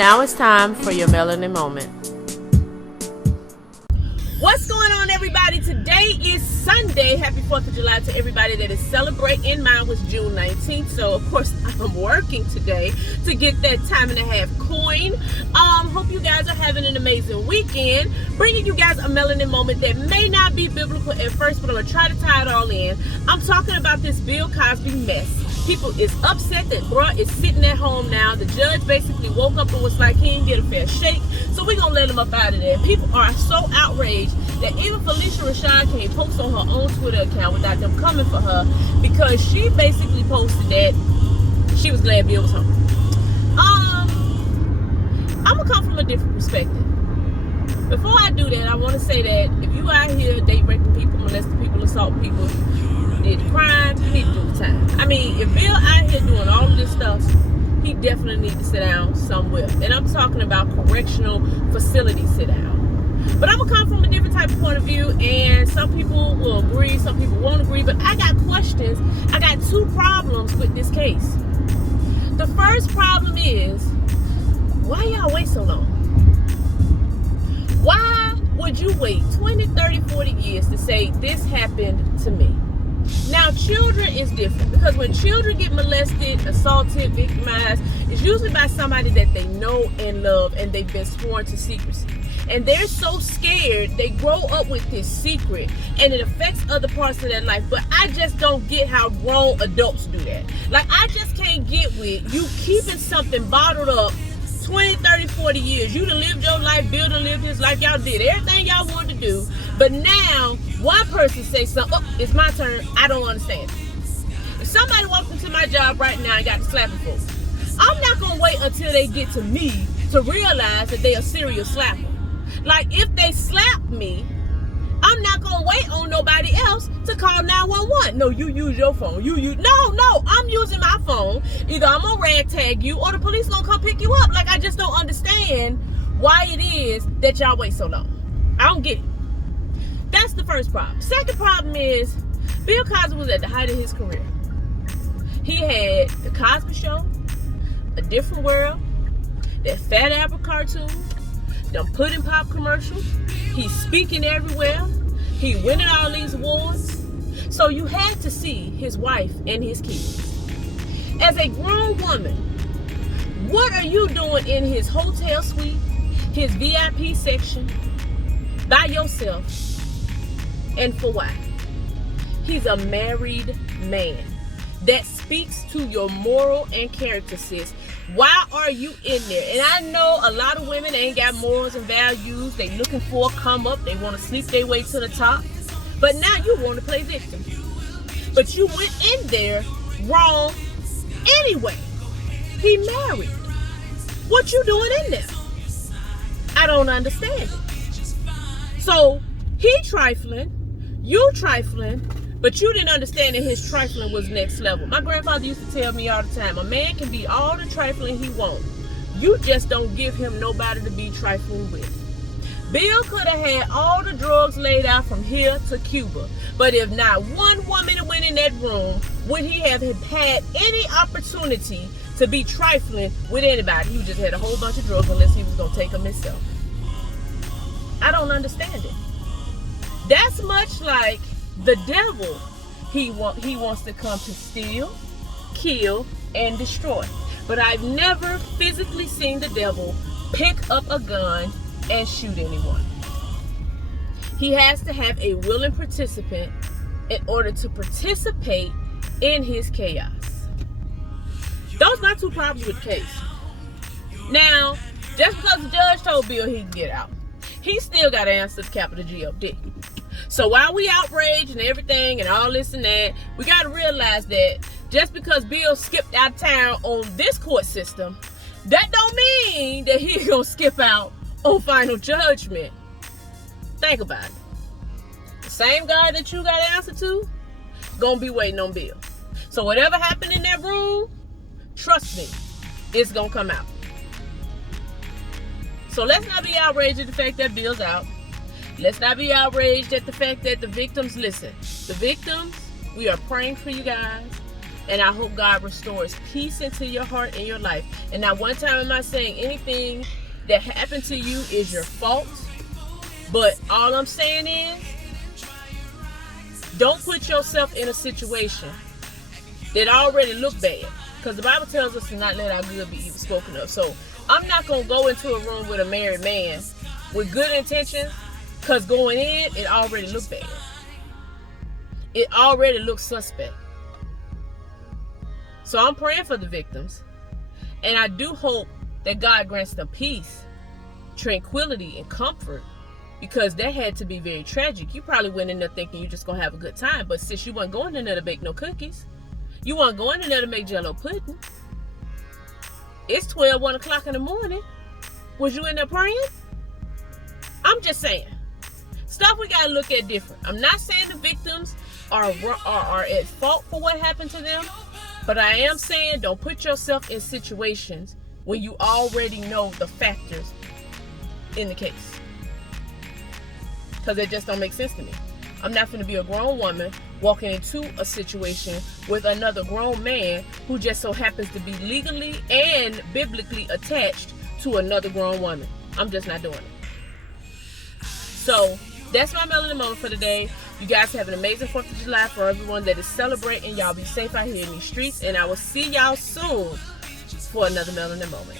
Now it's time for your Melanin moment. What's going on, everybody? Today is Sunday. Happy 4th of July to everybody that is celebrating. Mine was June 19th, so of course I'm working today to get that time and a half coin. Hope you guys are having an amazing weekend. Bringing you guys a Melanin moment that may not be biblical at first, but I'm going to try to tie it all in. I'm talking about this Bill Cosby mess. People is upset that bruh is sitting at home now. The judge basically woke up and was like, he didn't get a fair shake, so we're going to let him up out of there. People are so outraged that even Felicia Rashad can't post on her own Twitter account without them coming for her, because she basically posted that she was glad Bill was home. I'm going to come from a different perspective. Before I do that, I want to say that if you out here date raping people, molesting people, assaulting people, did crime, you need to do the time. I mean, if Bill out here doing all of this stuff, he definitely needs to sit down somewhere. And I'm talking about correctional facility sit down. But I'm gonna come from a different type of point of view, and some people will agree, some people won't agree, but I got questions. I got two problems with this case. The first problem is, why y'all wait so long? Why would you wait 20, 30, 40 years to say this happened to me? Now, children is different, because when children get molested, assaulted, victimized, it's usually by somebody that they know and love, and they've been sworn to secrecy. And they're so scared, they grow up with this secret, and it affects other parts of their life. But I just don't get how grown adults do that. Like, I just can't get with you keeping something bottled up 20, 30, 40 years. You done lived your life, Bill done lived his life, y'all did everything y'all wanted to do. But now, one person say something, oh, it's my turn, I don't understand it. If somebody walked into my job right now and got to slapping folks, I'm not going to wait until they get to me to realize that they a serious slapper. Like, if they slap me, I'm not going to wait on nobody else to call 911. No, you use your phone. No, I'm using my phone. Either I'm going to rag tag you or the police going to come pick you up. Like, I just don't understand why it is that y'all wait so long. I don't get it. That's the first problem. Second problem is, Bill Cosby was at the height of his career. He had The Cosby Show, A Different World, that Fat Apple cartoon, them pudding pop commercials. He's speaking everywhere. He winning all these awards. So you had to see his wife and his kids. As a grown woman, what are you doing in his hotel suite, his VIP section, by yourself, and for why? He's a married man. That speaks to your moral and character, sis. Why are you in there? And I know a lot of women ain't got morals and values. They looking for a come up. They want to sleep their way to the top. But now you want to play victim. But you went in there wrong anyway. He married. What you doing in there? I don't understand it. So he trifling, you trifling, but you didn't understand that his trifling was next level. My grandfather used to tell me all the time, a man can be all the trifling he wants. You just don't give him nobody to be trifling with. Bill could have had all the drugs laid out from here to Cuba, but if not one woman went in that room, would he have had any opportunity to be trifling with anybody? He just had a whole bunch of drugs unless he was going to take them himself. I don't understand it. That's much like the devil. He wants to come to steal, kill, and destroy. But I've never physically seen the devil pick up a gun and shoot anyone. He has to have a willing participant in order to participate in his chaos. Those are my two problems with the case. Now, just because the judge told Bill he can get out, he still got to answer the capital G.O.D. So while we outraged and everything and all this and that, we got to realize that just because Bill skipped out of town on this court system, that don't mean that he's going to skip out on final judgment. Think about it. The same God that you got to answer to, going to be waiting on Bill. So whatever happened in that room, trust me, it's going to come out. So let's not be outraged at the fact that Bill's out. Let's not be outraged at the fact that the victims, listen, the victims, we are praying for you guys. And I hope God restores peace into your heart and your life. And not one time am I saying anything that happened to you is your fault. But all I'm saying is, don't put yourself in a situation that already look bad. Because the Bible tells us to not let our good be evil spoken of. So I'm not going to go into a room with a married man with good intentions, because going in, it already looked bad. It already looked suspect. So I'm praying for the victims. And I do hope that God grants them peace, tranquility, and comfort, because that had to be very tragic. You probably went in there thinking you're just going to have a good time. But since you weren't going in there to bake no cookies, you weren't going in there to make Jell-O pudding. It's 12, 1 o'clock in the morning. Was you in there praying? I'm just saying. Stuff we got to look at different. I'm not saying the victims are at fault for what happened to them. But I am saying don't put yourself in situations when you already know the factors in the case. Because it just don't make sense to me. I'm not going to be a grown woman walking into a situation with another grown man who just so happens to be legally and biblically attached to another grown woman. I'm just not doing it. So that's my Melanin moment for today. You guys have an amazing 4th of July for everyone that is celebrating. Y'all be safe out here in these streets. And I will see y'all soon for another Melanin moment.